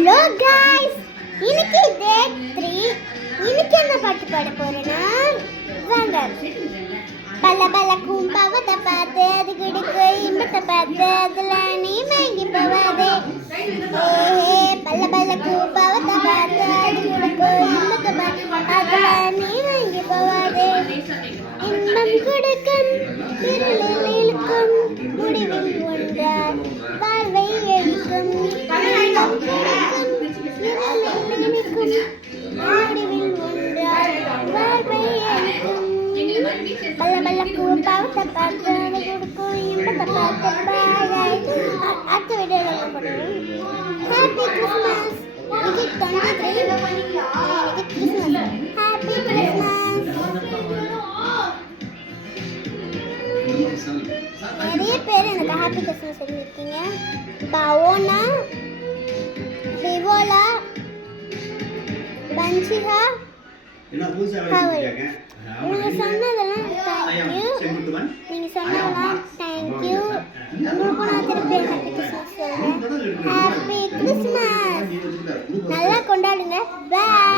Hello guys, இன்னைக்கு டே 3. இன்னைக்கு என்ன பாட்டு பாட போறேன்னா வாங்க. பல்ல பல்ல கூம்பவத பாத்து அது குடுக்கு இம்பத்த பாத்து அதுல நீ மயங்கி போவாதே. பல்ல பல்ல கூம்பவத பாத்து அது குடுக்கு இம்பத்த பாத்து அதுல நீ மயங்கி போவாதே. இன்பம் கொடுக்கும் திருளில் இழுக்கும் முடிவில் ஒன்றார் வாழ்வை எடுக்கும். இன்பம் கொடுக்கும் திருளில் இழுக்கும் முடிவில் ஒன்றார் வாழ்வை எடுக்கும். பல்ல பல்ல கூம்பவத பாத்து அது குடுக்கு இம்பத்த பாத்து பாய். அடுத்த வீடியோல போடுறேன். Happy Christmas. இது 23 இது கிறிஸ்மஸ். Happy Christmas. நிறைய பேர் எனக்கு ஹாப்பி கிறிஸ்மஸ் சொல்லியிருக்கீங்க. பவோனா, விவோலா, பஞ்சிகா, நீங்கள் சொன்னதெல்லாம் தேங்க்யூ. நீங்கள் சொன்னதெல்லாம் தேங்க்யூ. உங்களுக்கும் நான் திருப்பி ஹாப்பி கிறிஸ்மஸ் சொல்கிறேன். Happy Christmas. நல்லா கொண்டாடுங்க. பாய்.